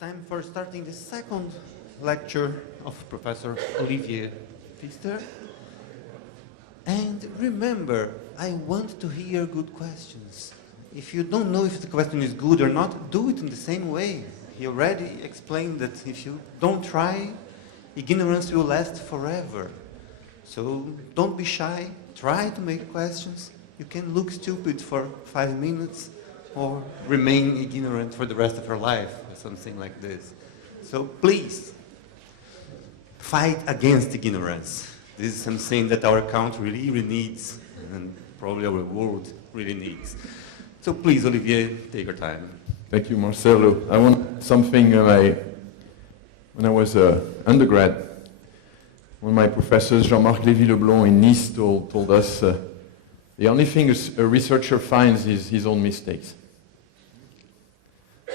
time for starting the second lecture of Professor Olivier Pfister. And remember, I want to hear good questions. If you don't know if the question is good or not, do it in the same way. He already explained that if you don't try, ignorance will last forever. So don't be shy, try to make questions. You can look stupid for 5 minutes or remain ignorant for the rest of your life, or something like this. So please, fight against ignorance. This is something that our country really needs, and probably our world really needs. So please, Olivier, take your time. Thank you, Marcelo. I want something when I was undergrad, one of my professors, Jean-Marc Lévy-Leblond in Nice, told us the only thing a researcher finds is his own mistakes.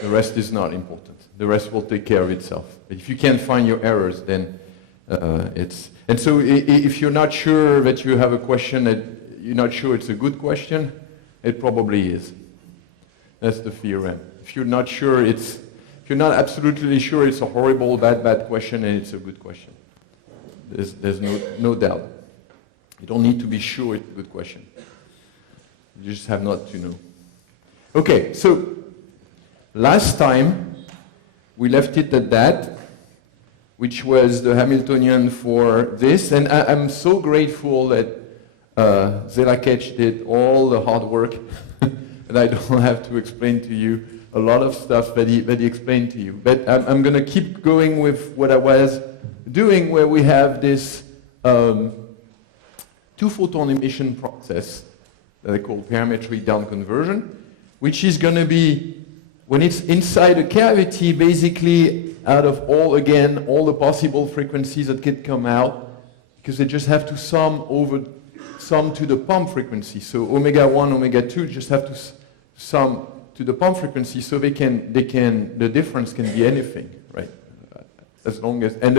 The rest is not important. The rest will take care of itself. But if you can't find your errors, then it's... And so if you're not sure that you have a question that you're not sure it's a good question, it probably is. That's the theorem. If you're not sure if you're not absolutely sure it's a horrible, bad question, and it's a good question. There's no doubt. You don't need to be sure it's a good question. You just have not to know. Okay, so last time we left it at that, which was the Hamiltonian for this, and I'm so grateful that Zelakech did all the hard work, and I don't have to explain to you a lot of stuff that he explained to you. But I'm going to keep going with what I was doing, where we have this two-photon emission process that I call parametric downconversion, which is going to be, when it's inside a cavity, basically out of all the possible frequencies that could come out, because they just have to sum to the pump frequency. So omega 1, omega 2 just have to sum to the pump frequency, so the difference can be anything, right? As long as, and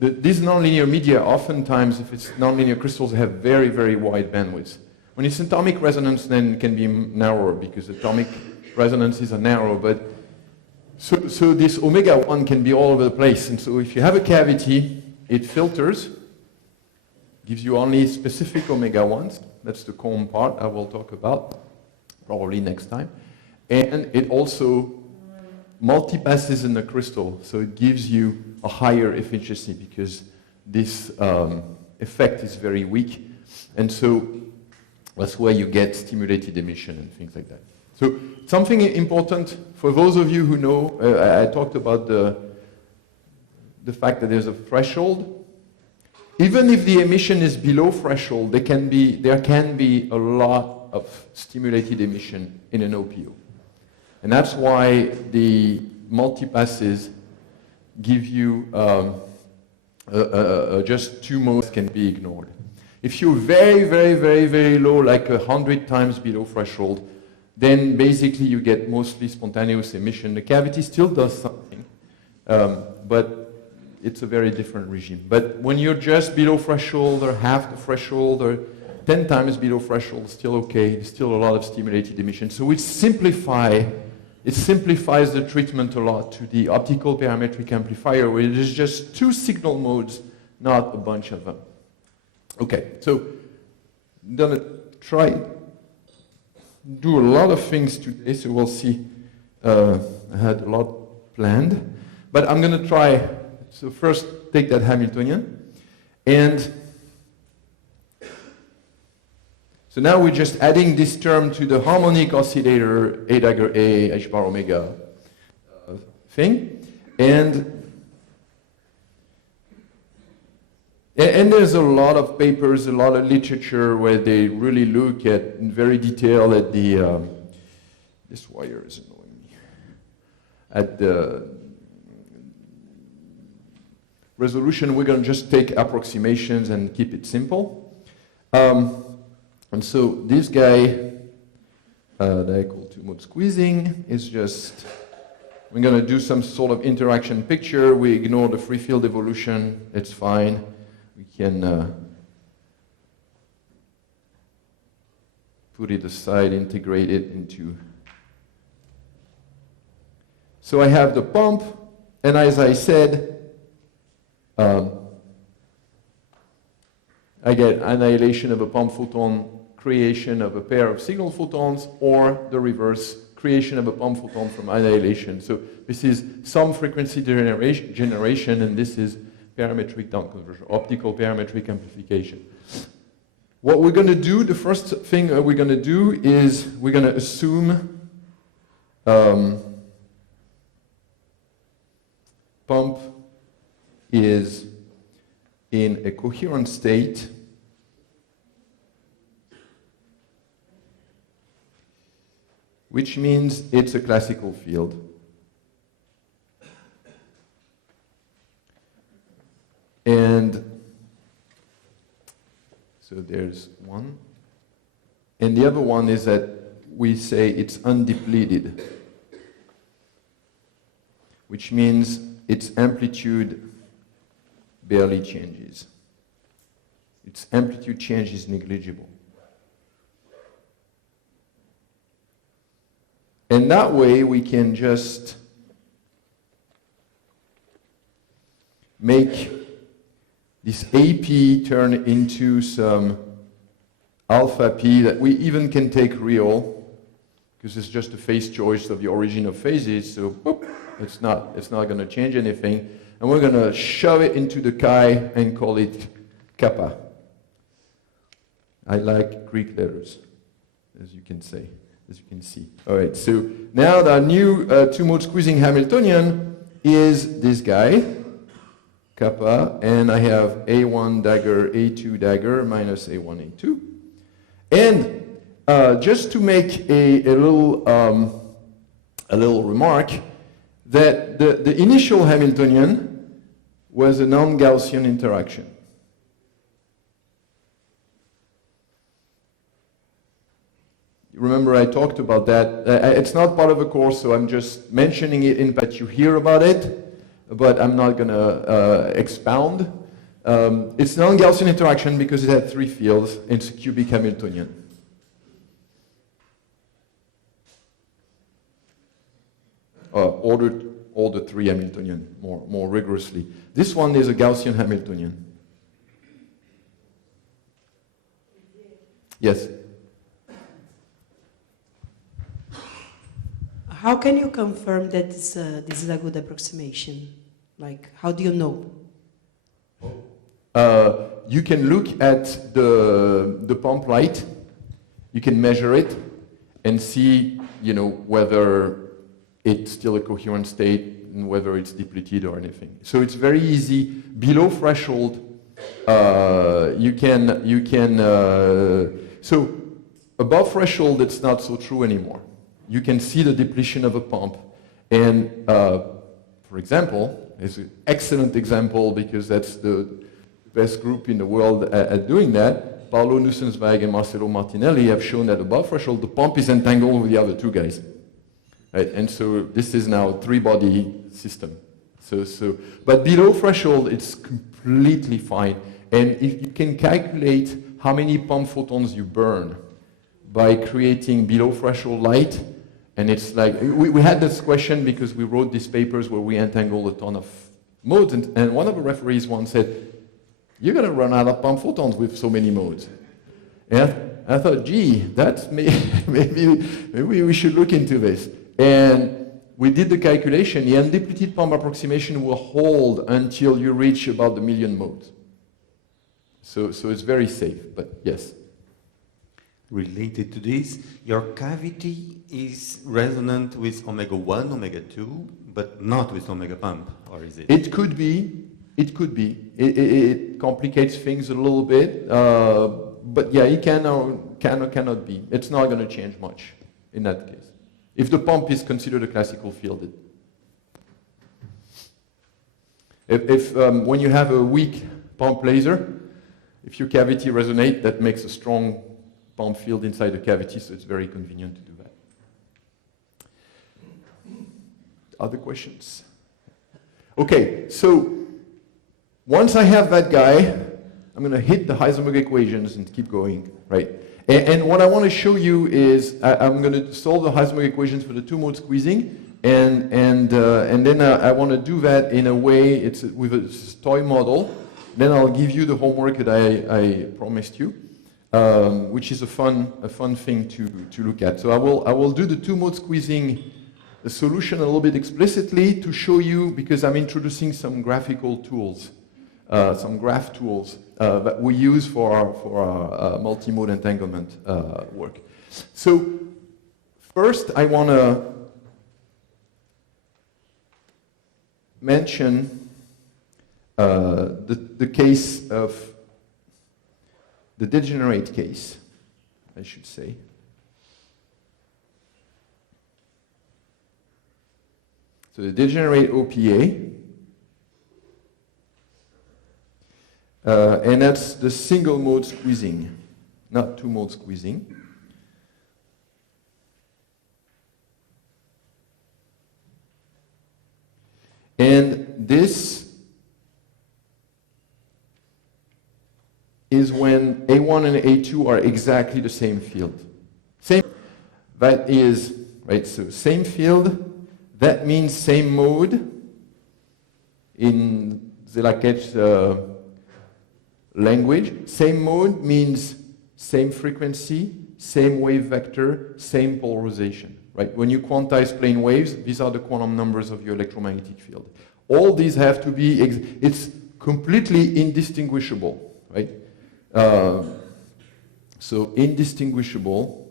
these nonlinear media, oftentimes, if it's nonlinear crystals, have very, very wide bandwidths. When it's atomic resonance, then it can be narrower, because atomic resonances are narrow, but so this omega 1 can be all over the place. And so if you have a cavity, it filters, gives you only specific omega 1s. That's the comb part I will talk about, probably next time. And it also multipasses in the crystal, so it gives you a higher efficiency, because this effect is very weak. And so that's where you get stimulated emission and things like that. So something important for those of you who know, I talked about the fact that there's a threshold. Even if the emission is below threshold, there can be a lot of stimulated emission in an OPO. And that's why the multipasses give you just two modes can be ignored. If you're very, very, very, very low, like 100 times below threshold, then basically you get mostly spontaneous emission. The cavity still does something, but it's a very different regime. But when you're just below threshold, or half the threshold, or 10 times below threshold, still okay. There's still a lot of stimulated emission. So it simplifies the treatment a lot to the optical parametric amplifier, where there's just two signal modes, not a bunch of them. Okay, so I'm gonna try do a lot of things today, so we'll see. I had a lot planned, but I'm gonna try. So first, take that Hamiltonian, and so now we're just adding this term to the harmonic oscillator A dagger A H bar omega thing, and there's a lot of papers, a lot of literature where they really look at in very detail at the this wire is annoying me, at the resolution. We're going to just take approximations and keep it simple. And so this guy that I call two-mode squeezing is just, we're going to do some sort of interaction picture. We ignore the free field evolution. It's fine. We can put it aside, integrate it into. So I have the pump, And as I said, I get annihilation of a pump photon, creation of a pair of signal photons, or the reverse, creation of a pump photon from annihilation. So this is some frequency generation, and this is parametric downconversion, optical parametric amplification. What we're going to do, the first thing we're going to do is we're going to assume pump is in a coherent state which means it's a classical field. And so there's one. And the other one is that we say it's undepleted, which means its amplitude barely changes. Its amplitude change is negligible. And that way we can just make this AP turn into some alpha P that we even can take real, because it's just a phase choice of the origin of phases, so whoop, it's not going to change anything. And we're going to shove it into the chi and call it kappa. I like Greek letters, as you can say, as you can see. All right, so now the new two-mode squeezing Hamiltonian is this guy, kappa, and I have A1 dagger, A2 dagger, minus A1, A2. And just to make a little remark, that the initial Hamiltonian was a non-Gaussian interaction. Remember I talked about that. It's not part of the course, so I'm just mentioning it in that you hear about it, but I'm not going to expound. It's non-Gaussian interaction because it had three fields. It's a cubic Hamiltonian. Order 3 Hamiltonian more rigorously. This one is a Gaussian Hamiltonian. Yes? How can you confirm that this is a good approximation? Like, how do you know? You can look at the pump light. You can measure it and see, whether it's still a coherent state and whether it's depleted or anything. So it's very easy. Below threshold, you can. So above threshold, it's not so true anymore. You can see the depletion of a pump. And for example, it's an excellent example because that's the best group in the world at doing that. Paolo Nussensweig and Marcelo Martinelli have shown that above threshold, the pump is entangled with the other two guys. Right? And so this is now a three-body system. But below threshold, it's completely fine. And if you can calculate how many pump photons you burn by creating below threshold light, and it's like, we had this question because we wrote these papers where we entangled a ton of modes, and one of the referees once said, you're going to run out of pump photons with so many modes. And I thought, gee, that's maybe we should look into this. And we did the calculation. The undepleted pump approximation will hold until you reach about the million modes. So it's very safe, but yes. Related to this, your cavity is resonant with omega 1, omega 2, but not with omega pump, or is it? It could be. It could be. It complicates things a little bit, but yeah, it can or cannot be. It's not going to change much in that case. If the pump is considered a classical field. If when you have a weak pump laser, if your cavity resonates, that makes a strong pump field inside the cavity, so it's very convenient to do that. Other questions? Okay, so once I have that guy, I'm going to hit the Heisenberg equations and keep going, right? And what I want to show you is I'm going to solve the Heisenberg equations for the two-mode squeezing, and then I want to do that in a way, it's with a toy model. Then I'll give you the homework that I promised you, which is a fun thing to look at. So I will do the two-mode squeezing solution a little bit explicitly to show you, because I'm introducing some graphical tools, some graph tools that we use for our multi-mode entanglement work. So first I want to mention the case of the degenerate case, I should say. So the degenerate OPA, and that's the single mode squeezing, not two mode squeezing. And this is when A1 and A2 are exactly the same field. That is, right, so same field, that means same mode. In Zelaket's language, same mode means same frequency, same wave vector, same polarization. Right? When you quantize plane waves, these are the quantum numbers of your electromagnetic field. All these have to be, it's completely indistinguishable, right? So indistinguishable,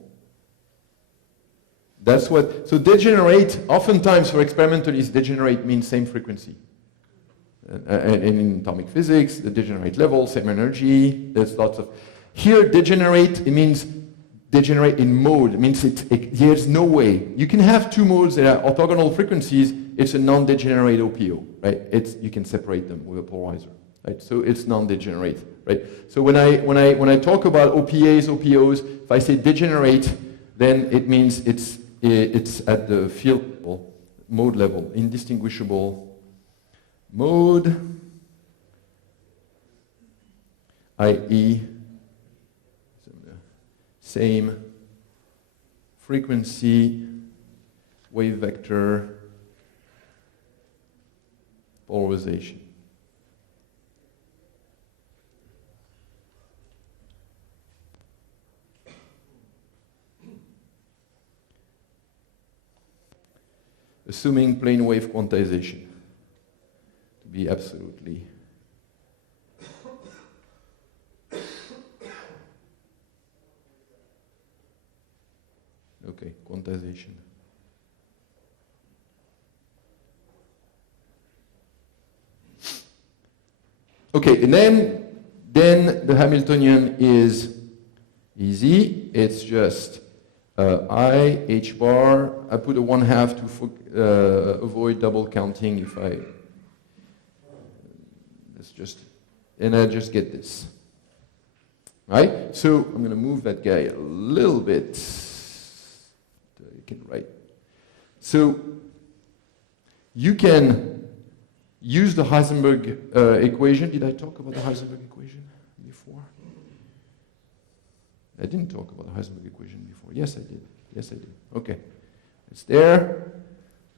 that's what, so degenerate, oftentimes for experimentalists, degenerate means same frequency. And in atomic physics, the degenerate level, same energy, there's lots of, here degenerate, it means degenerate in mode. It means there's no way. You can have two modes that are orthogonal frequencies. It's a non-degenerate OPO, right? You can separate them with a polarizer, right? So it's non-degenerate, right? So when I talk about OPAs, OPOs, if I say degenerate, then it means it's at the field level, mode level, indistinguishable mode, i.e. same frequency, wave vector, polarization. Assuming plane wave quantization to be absolutely okay, quantization. Okay, and then the Hamiltonian is easy. It's just I, H bar. I put a 1/2 to avoid double counting if I, let's just, and I just get this. Right? So I'm going to move that guy a little bit. You can write. So you can use the Heisenberg equation. Did I talk about the Heisenberg equation before? I didn't talk about the Heisenberg equation before. Yes, I did. Yes, I did. Okay. It's there.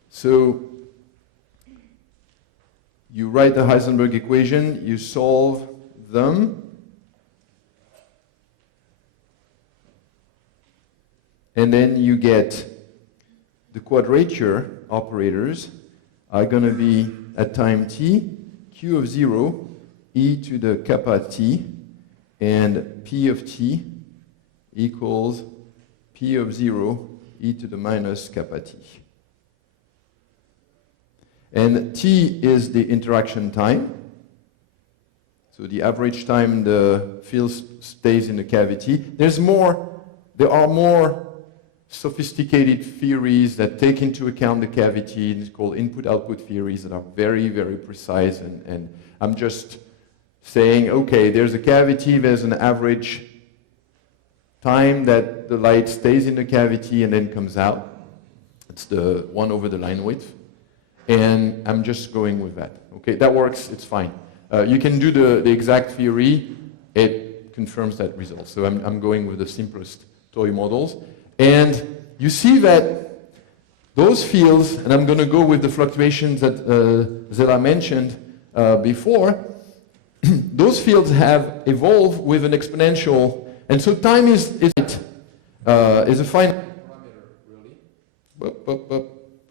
So you write the Heisenberg equation, you solve them, and then you get the quadrature operators are going to be at time t, q of 0, e to the kappa t, and p of t equals p of 0, e to the minus kappa t. And t is the interaction time. So the average time the field stays in the cavity. There are more sophisticated theories that take into account the cavity. It's called input-output theories that are very, very precise. And I'm just saying, okay, there's a cavity, there's an average time that the light stays in the cavity and then comes out. It's the 1 over the line width. And I'm just going with that. Okay, that works, it's fine. You can do the exact theory, it confirms that result. So I'm going with the simplest toy models. And you see that those fields, and I'm going to go with the fluctuations that Zela mentioned before, those fields have evolved with an exponential, and so time is a finite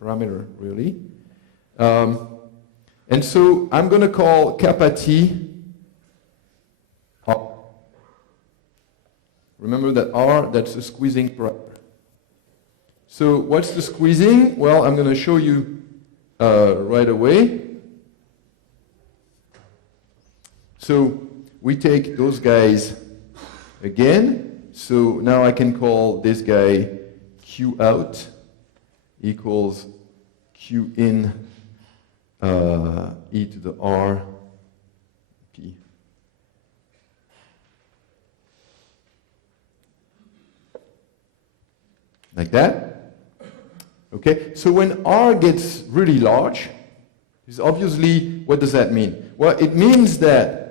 parameter, really. And so I'm going to call kappa t R. Remember that R, that's a squeezing parameter. So what's the squeezing? Well, I'm going to show you right away. So we take those guys again. So now I can call this guy Q out equals Q in e to the R P. Like that. Okay, so when R gets really large, is obviously, what does that mean? Well, it means that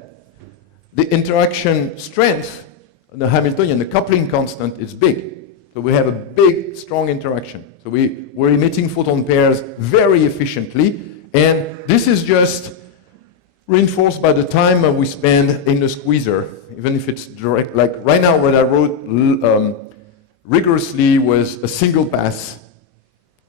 the interaction strength, the Hamiltonian, the coupling constant is big. So we have a big, strong interaction. So we're emitting photon pairs very efficiently, and this is just reinforced by the time we spend in the squeezer, even if it's direct. Like right now, what I wrote rigorously was a single pass,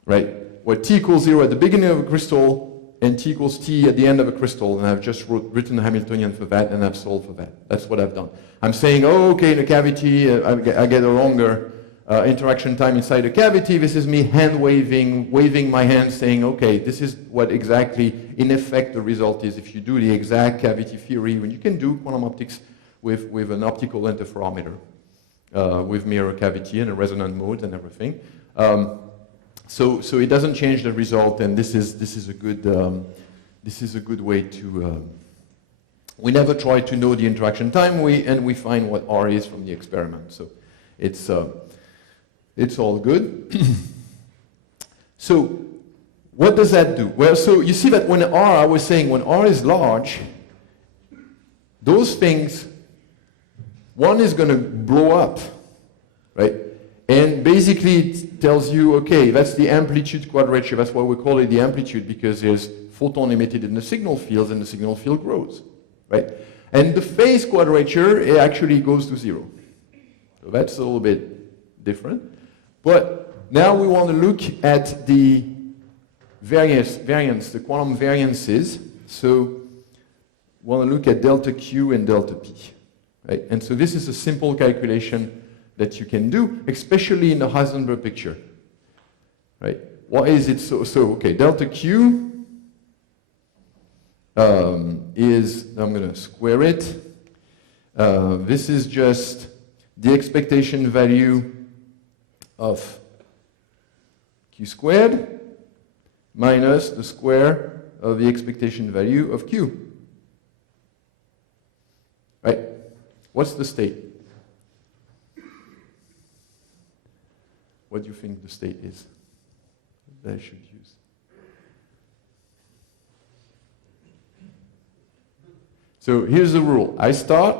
right? Where t equals 0 at the beginning of a crystal, and t equals t at the end of a crystal, and I've just written a Hamiltonian for that, and I've solved for that. That's what I've done. I'm saying, oh, okay, in a cavity, I get a longer interaction time inside a cavity. This is me waving my hand, saying, okay, this is what exactly, in effect, the result is if you do the exact cavity theory, when you can do quantum optics with an optical interferometer, with mirror cavity and a resonant mode and everything. So it doesn't change the result, and this is a good way to. We never try to know the interaction time, and we find what R is from the experiment. So it's all good. So what does that do? Well, so you see that when I was saying when R is large, those things, one is going to blow up, right? And basically it tells you, okay, that's the amplitude quadrature. That's why we call it the amplitude, because there's photon emitted in the signal fields and the signal field grows, right? And the phase quadrature, it actually goes to 0. So that's a little bit different. But now we want to look at the variance, the quantum variances. So we want to look at delta Q and delta P, right? And so this is a simple calculation that you can do, especially in the Heisenberg picture, right? Why is it so? So, okay, delta Q is, I'm going to square it. This is just the expectation value of Q squared minus the square of the expectation value of Q, right? What's the state? What do you think the state is that I should use? So here's the rule. I start,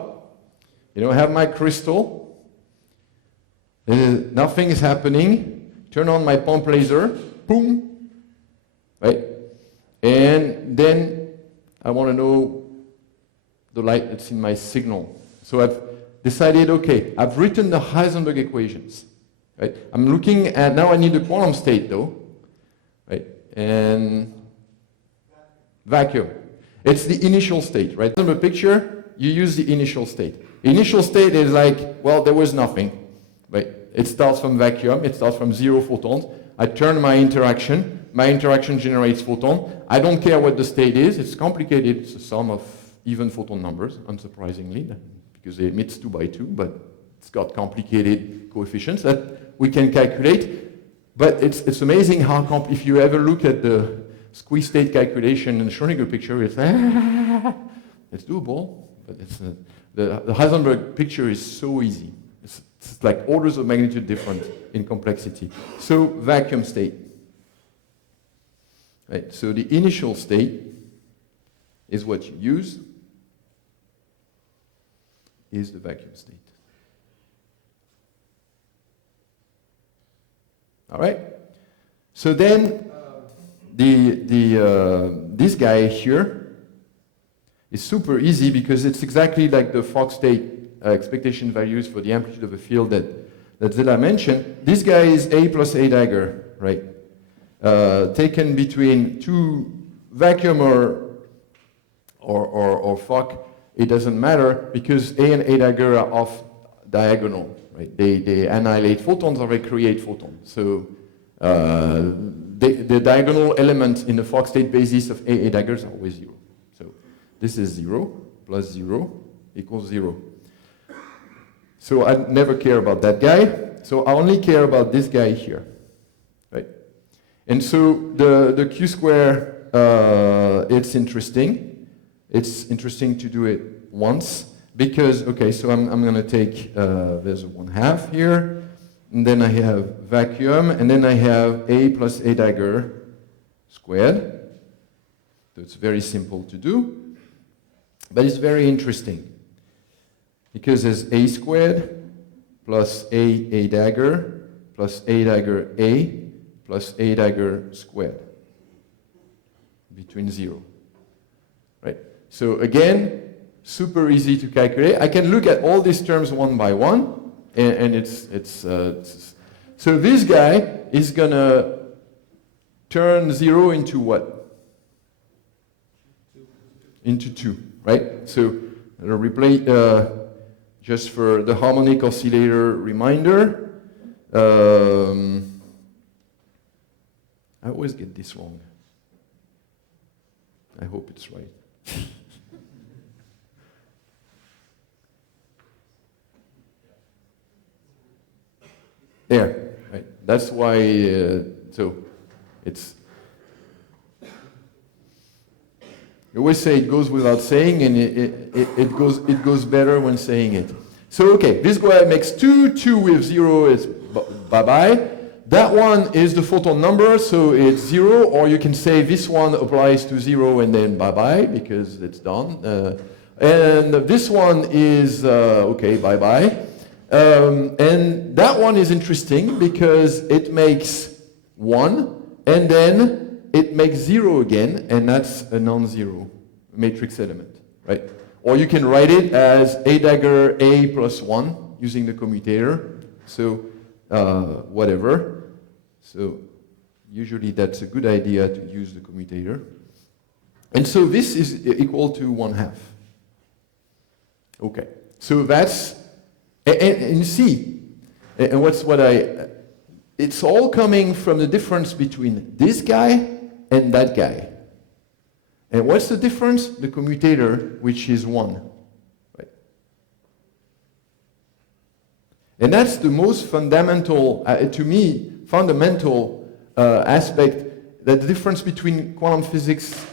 I have my crystal. Nothing is happening. Turn on my pump laser. Boom. Right? And then I want to know the light that's in my signal. So I've decided, okay, I've written the Heisenberg equations. Right? I'm looking at, now I need a quantum state though, right? And vacuum. It's the initial state, right? In the picture, you use the initial state. Initial state is like, well, there was nothing, right? It starts from vacuum, it starts from 0 photons. I turn my interaction generates photon. I don't care what the state is, it's complicated, it's a sum of even photon numbers, unsurprisingly, because it emits 2 by 2, but it's got complicated coefficients that we can calculate, but it's amazing how if you ever look at the squeeze state calculation in the Schrödinger picture, it's doable, but the Heisenberg picture is so easy. It's like orders of magnitude different in complexity. So vacuum state, right? So the initial state is what you use, is the vacuum state. All right? So then this guy here is super easy because it's exactly like the Fock state expectation values for the amplitude of a field that Zella mentioned. This guy is A plus A dagger, right? Taken between two vacuum or Fock, it doesn't matter because A and A dagger are off diagonal, right? They annihilate photons or they create photons. So the diagonal element in the Fock state basis of A daggers are always 0. So this is 0 plus 0 equals 0. So I never care about that guy. So I only care about this guy here, right? And so the Q square, it's interesting. It's interesting to do it once because, okay, so I'm going to take, there's a 1/2 here, and then I have vacuum, and then I have A plus A dagger squared. So it's very simple to do, but it's very interesting because there's A squared plus A dagger plus A dagger A plus A dagger squared between 0. Right? So again, super easy to calculate. I can look at all these terms one by one, and so this guy is gonna turn 0 into what? Into 2, right? So I'll replace just for the harmonic oscillator reminder. I always get this wrong. I hope it's right. There, right? That's why. So it's. I always say it goes without saying, and it goes better when saying it. So okay, this guy makes 2 with 0 is bye bye. That one is the photon number, so it's 0, or you can say this one applies to 0 and then bye bye because it's done. And this one is okay, bye bye. And that one is interesting because it makes 1 and then it makes 0 again, and that's a non-zero matrix element, right? Or you can write it as A dagger A plus 1 using the commutator. So whatever. So usually that's a good idea to use the commutator. And so this is equal to 1/2. Okay. So that's and you see, and it's all coming from the difference between this guy and that guy. And what's the difference? The commutator, which is 1. Right? And that's the most fundamental, to me, aspect, that the difference between quantum physics,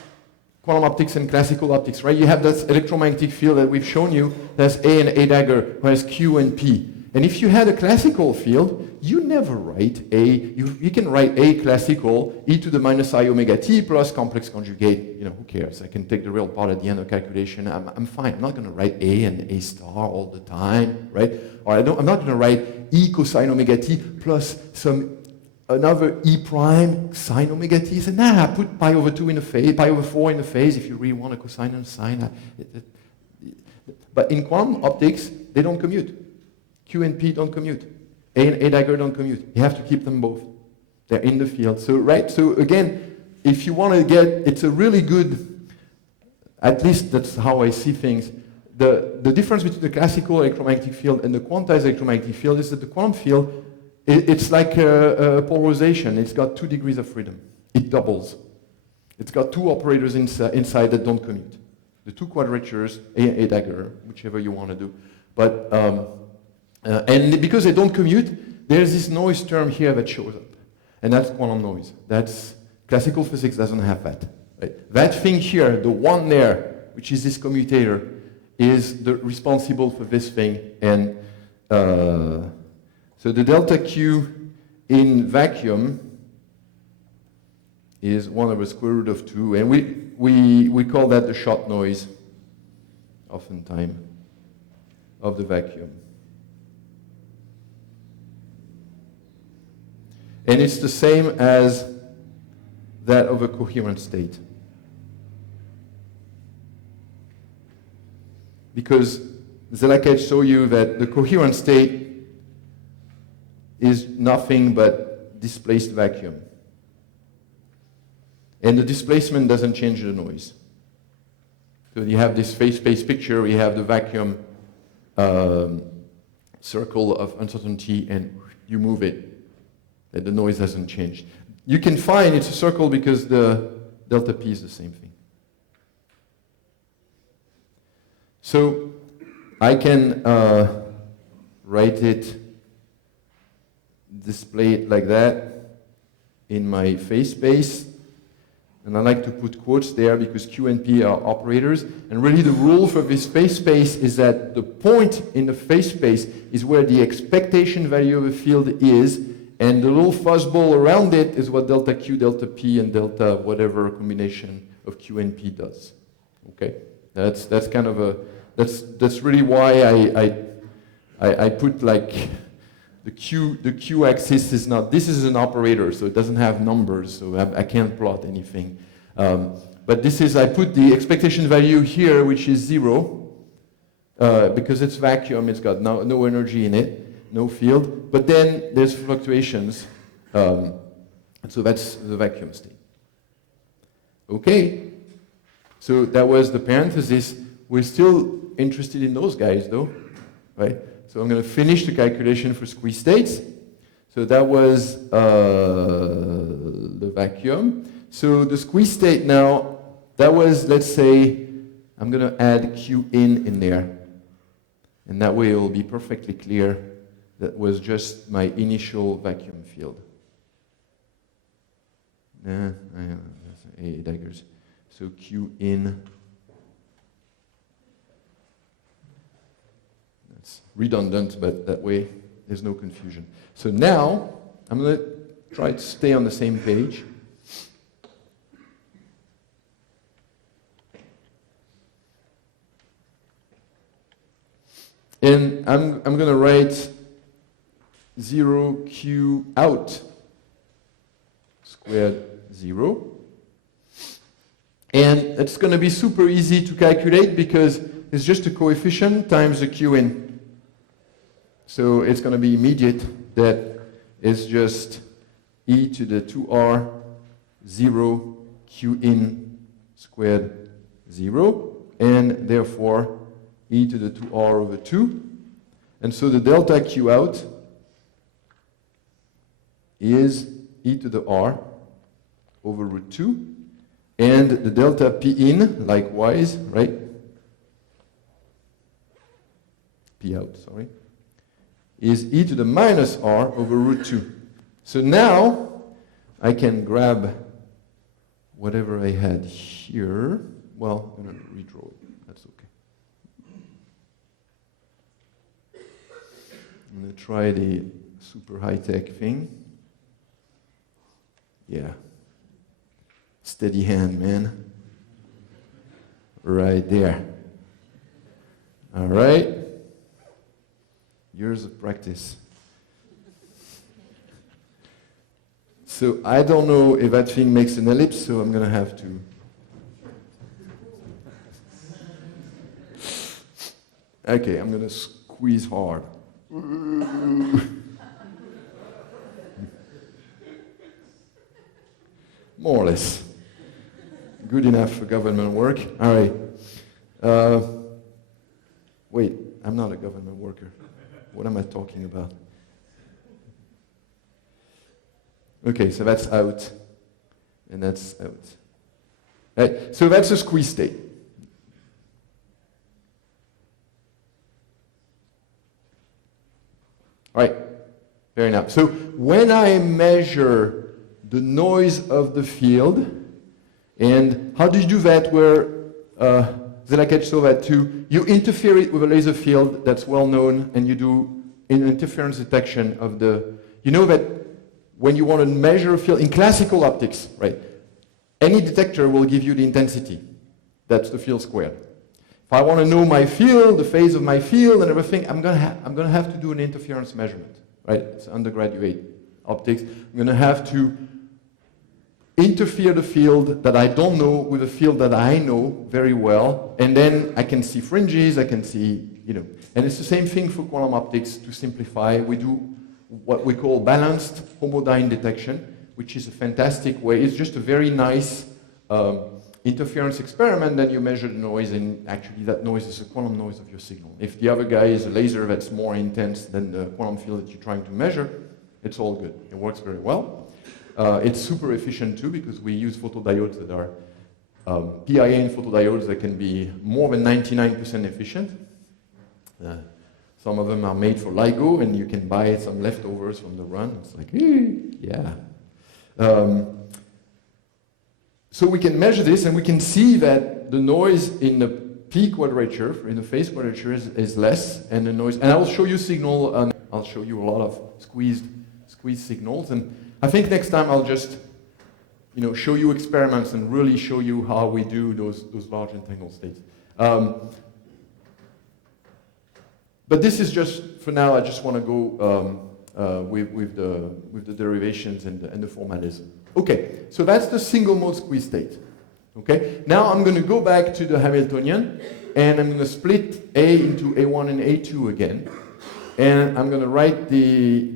quantum optics, and classical optics, right? You have this electromagnetic field that we've shown you, that's A and A dagger, who has Q and P. And if you had a classical field, you never write A. You can write A classical, e to the minus I omega t plus complex conjugate. You know, who cares? I can take the real part at the end of calculation. I'm fine. I'm not going to write A and A star all the time, right? Or I'm not going to write E cosine omega t plus another E prime sine omega t. So nah, put pi over 2 in the phase, pi over 4 in the phase if you really want a cosine and a sine. But in quantum optics, they don't commute. Q and P don't commute. A and A dagger don't commute. You have to keep them both. They're in the field. So, right, so again, if you want to get, it's a really good, at least that's how I see things. The difference between the classical electromagnetic field and the quantized electromagnetic field is that the quantum field, it's like a polarization. It's got 2 degrees of freedom. It doubles. It's got 2 operators inside that don't commute. The 2 quadratures, A dagger, whichever you want to do. But, and because they don't commute, there's this noise term here that shows up. And that's quantum noise. That's classical physics doesn't have that. Right? That thing here, the one there, which is this commutator, is responsible for this thing. And so the delta Q in vacuum is 1 over square root of 2. And we call that the shot noise, oftentimes, of the vacuum. And it's the same as that of a coherent state. Because Zelakech showed you that the coherent state is nothing but displaced vacuum. And the displacement doesn't change the noise. So you have this phase space picture, we have the vacuum circle of uncertainty, and you move it, and the noise hasn't changed. You can find it's a circle because the delta P is the same thing. So I can write it, display it like that in my phase space. And I like to put quotes there because Q and P are operators. And really the rule for this phase space is that the point in the phase space is where the expectation value of a field is, and the little fuzzball around it is what delta Q, delta P, and delta whatever combination of Q and P does. Okay? That's kind of a, that's really why I put like the Q axis is not, this is an operator, so it doesn't have numbers, so I can't plot anything. But this is, I put the expectation value here, which is 0, because it's vacuum, it's got no energy in it, no field, but then there's fluctuations, and so that's the vacuum state. Okay, so that was the parenthesis. We're still interested in those guys though, right? So I'm going to finish the calculation for squeeze states. So that was the vacuum. So the squeeze state now, that was, let's say, I'm going to add Q in there. And that way it will be perfectly clear that was just my initial vacuum field. A daggers. So Q in. Redundant, but that way there's no confusion. So now I'm going to try to stay on the same page. And I'm going to write 0Q out squared 0. And it's going to be super easy to calculate because it's just a coefficient times the Q in. So it's going to be immediate. That is just e to the 2r 0 q in squared 0, and therefore e to the 2r over 2. And so the delta q out is e to the r over root 2, and the delta p in, likewise, right? P out, sorry, is e to the minus r over root 2. So now I can grab whatever I had here. Well, I'm going to redraw it. That's okay. I'm going to try the super high-tech thing. Yeah. Steady hand, man. Right there. All right. Years of practice. So I don't know if that thing makes an ellipse, so I'm going to have to. Okay, I'm going to squeeze hard. More or less. Good enough for government work. All right. Wait, I'm not a government worker. What am I talking about? Okay, so that's out, and that's out. Right, so that's a squeeze state. All right, fair enough. So when I measure the noise of the field, and how do you do that where Zelakech saw that too? You interfere it with a laser field that's well known, and you do an interference detection of the, you know that when you want to measure a field in classical optics, right? Any detector will give you the intensity. That's the field squared. If I want to know my field, the phase of my field and everything, I'm gonna have to do an interference measurement, right? It's undergraduate optics. I'm gonna have to interfere the field that I don't know with a field that I know very well, and then I can see fringes, I can see, and it's the same thing for quantum optics. To simplify, we do what we call balanced homodyne detection, which is a fantastic way. It's just a very nice interference experiment. Then you measure the noise, and actually that noise is a quantum noise of your signal. If the other guy is a laser that's more intense than the quantum field that you're trying to measure, it's all good. It works very well. It's super efficient too, because we use photodiodes that are PIN photodiodes that can be more than 99% efficient. Some of them are made for LIGO, and you can buy some leftovers from the run. It's like, yeah. So we can measure this, and we can see that the noise in the P quadrature, in the phase quadrature, is less, and the noise. And I will show you signal, and I'll show you a lot of squeezed signals. And I think next time I'll just, show you experiments and really show you how we do those large entangled states. But this is just, for now, I just want to go with the derivations and the formalism. Okay, so that's the single mode squeeze state. Okay, now I'm going to go back to the Hamiltonian, and I'm going to split A into A1 and A2 again, and I'm going to write the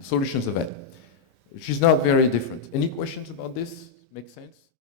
solutions of that, which is not very different. Any questions about this? Make sense?